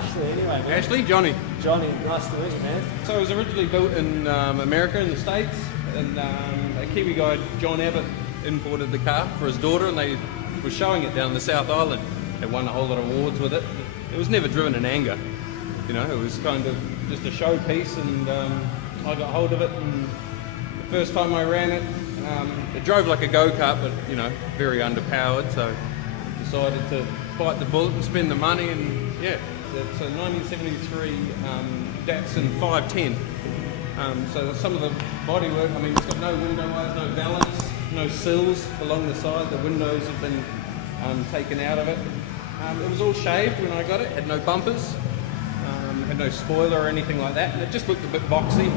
Ashley anyway, man? Ashley, Johnny. Johnny, nice to meet you, man. So it was originally built in America, in the States, and a Kiwi guy, John Abbott, imported the car for his daughter, and they were showing it down the South Island. They won a whole lot of awards with it. It was never driven in anger, you know, it was kind of just a showpiece, and I got hold of it, and the first time I ran it, it drove like a go-kart, but, you know, very underpowered, so decided to bite the bullet and spend the money, and yeah, it's a 1973 Datsun 510. So some of the bodywork, I mean, it's got no window wires, no valance, no sills along the side. The windows have been taken out of it. It was all shaved when I got it, had no bumpers, had no spoiler or anything like that, and it just looked a bit boxy.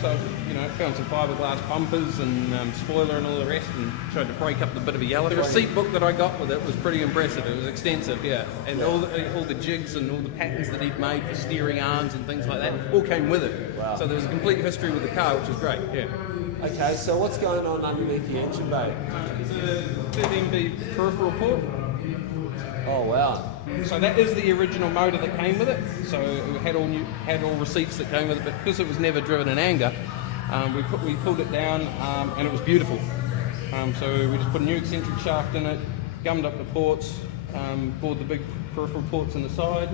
So, you know, found some fiberglass bumpers and spoiler and all the rest, and tried to break up the bit of a yellow. The receipt book that I got with it was pretty impressive. It was extensive, yeah, and all the jigs and all the patterns that he'd made for steering arms and things like that all came with it. Wow. So there was a complete history with the car, which was great, yeah. Okay, so what's going on underneath the engine bay? It's a 13B peripheral port. Oh wow. So that is the original motor that came with it. So it had all receipts that came with it, but because it was never driven in anger, we pulled it down, and it was beautiful. So we just put a new eccentric shaft in it, gummed up the ports, bored the big peripheral ports in the side.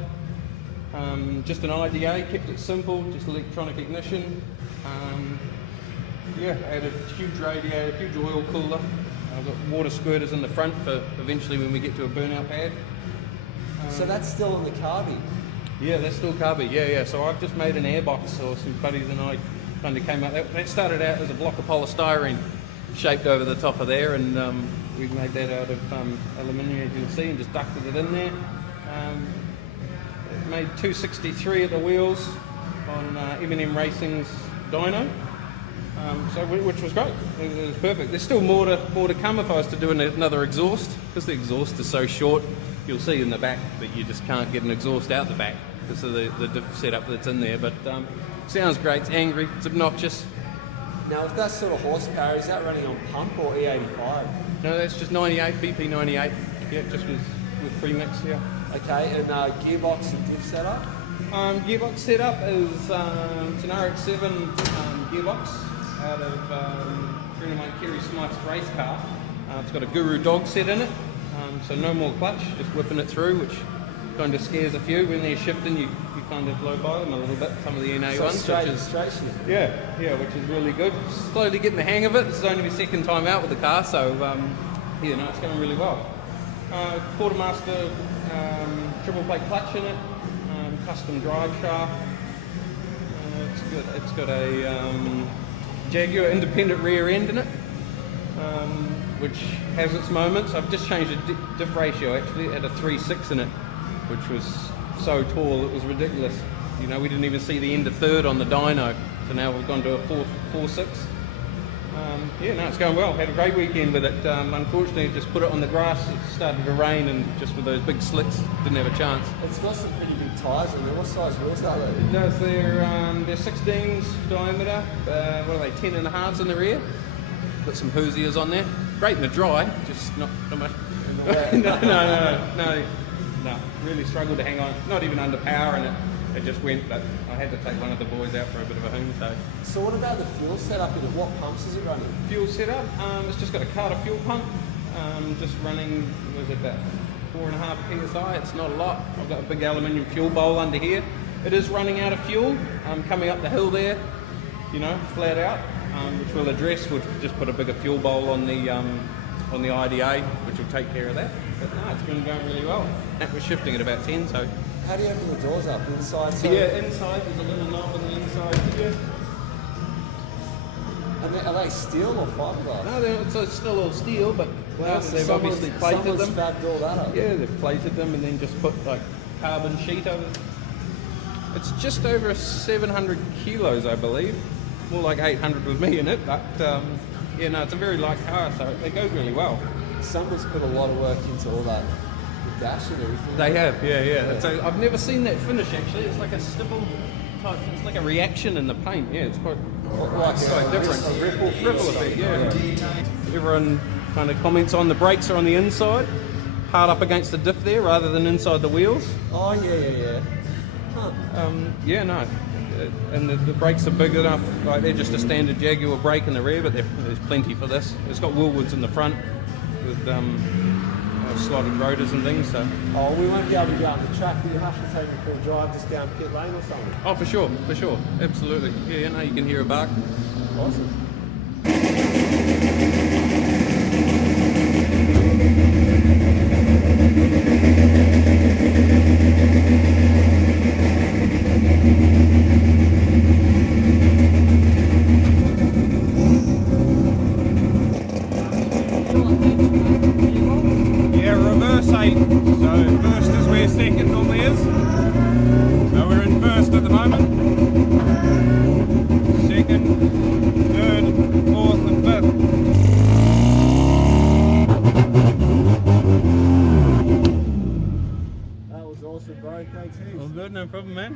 Just an IDA, kept it simple, just electronic ignition. Yeah, added a huge radiator, huge oil cooler. I've got water squirters in the front for eventually when we get to a burnout pad. So that's still in the carby? Yeah, that's still carby, yeah. So I've just made an airbox, or some buddies and I kind of came up. That started out as a block of polystyrene shaped over the top of there, and we made that out of aluminium, as you'll see, and just ducted it in there. It made 263 at the wheels on M&M Racing's dyno. Which was great. It was perfect. There's still more to come if I was to do another exhaust, because the exhaust is so short. You'll see in the back that you just can't get an exhaust out the back because of the diff setup that's in there. But sounds great. It's angry. It's obnoxious. Now, with that sort of horsepower, is that running on pump or E85? No, that's just 98 BP 98. Yeah, just with premix. Yeah. Okay, and gearbox and diff setup? Gearbox setup is it's an RX-7 gearbox out of a friend of mine, Kerry Smythe's race car. It's got a Guru dog set in it, so no more clutch, just whipping it through, which kind of scares a few. When they're shifting, you kind of blow by them a little bit, some of the NA ones. Straight which is, shift. yeah, which is really good. Slowly getting the hang of it. This is only my second time out with the car, so yeah, no, it's going really well. Quartermaster triple plate clutch in it, custom drive shaft. It's got a Jaguar independent rear end in it, which has its moments. I've just changed the diff ratio actually. It had a 3.6 in it, which was so tall it was ridiculous. You know, we didn't even see the end of third on the dyno, so now we've gone to a 4.6. Yeah, no, it's going well. Had a great weekend with it. Unfortunately, just put it on the grass. It started to rain, and just with those big slicks, didn't have a chance. It's got some pretty big tyres in there. What size wheels are they? It does. They're 16s diameter. What are they? 10.5s in the rear. Got some Hoosiers on there. Great in the dry, just not much. No. Really struggled to hang on. Not even under power in it. It just went, but I had to take one of the boys out for a bit of a hoon. So what about the fuel setup in it? What pumps is it running? Fuel setup, it's just got a Carter fuel pump, just running, was it about 4.5 PSI? It's not a lot. I've got a big aluminium fuel bowl under here. It is running out of fuel, coming up the hill there, you know, flat out, which we'll address. We'll just put a bigger fuel bowl on the IDA, which will take care of that. But no, it's been going really well. We're shifting at about 10, so. How do you open the doors up? Inside? So yeah, inside. There's a little knob on the inside here. And are they steel or fiberglass? No, it's still all steel, but they've obviously plated them. Fabbed all that up. Yeah, they've plated them and then just put like carbon sheet over it. It's just over 700 kilos, I believe. More like 800 with me in it, but yeah, no, it's a very light car, so it goes really well. Someone's put a lot of work into all that. Dash and everything. They have, yeah. So I've never seen that finish actually. It's like a stipple type. It's like a reaction in the paint. Yeah, it's quite different. A ripple a bit. Yeah. Everyone kind of comments on the brakes are on the inside. hard up against the diff there rather than inside the wheels. Oh, yeah. Huh. Yeah, no. And the brakes are big enough, like they're just a standard Jaguar brake in the rear, but there's plenty for this. It's got Woolwoods in the front with slotted rotors and things. So. Oh, we won't be able to go on the track, but you have to take me for a drive just down pit lane or something. Oh, for sure, absolutely. Yeah, no, you can hear a bark. Awesome. Yeah, reverse 8. So first is where second normally is. So we're in first at the moment. Second, third, fourth and fifth. That was awesome, bro. Thanks, heaps. All good, no problem, man.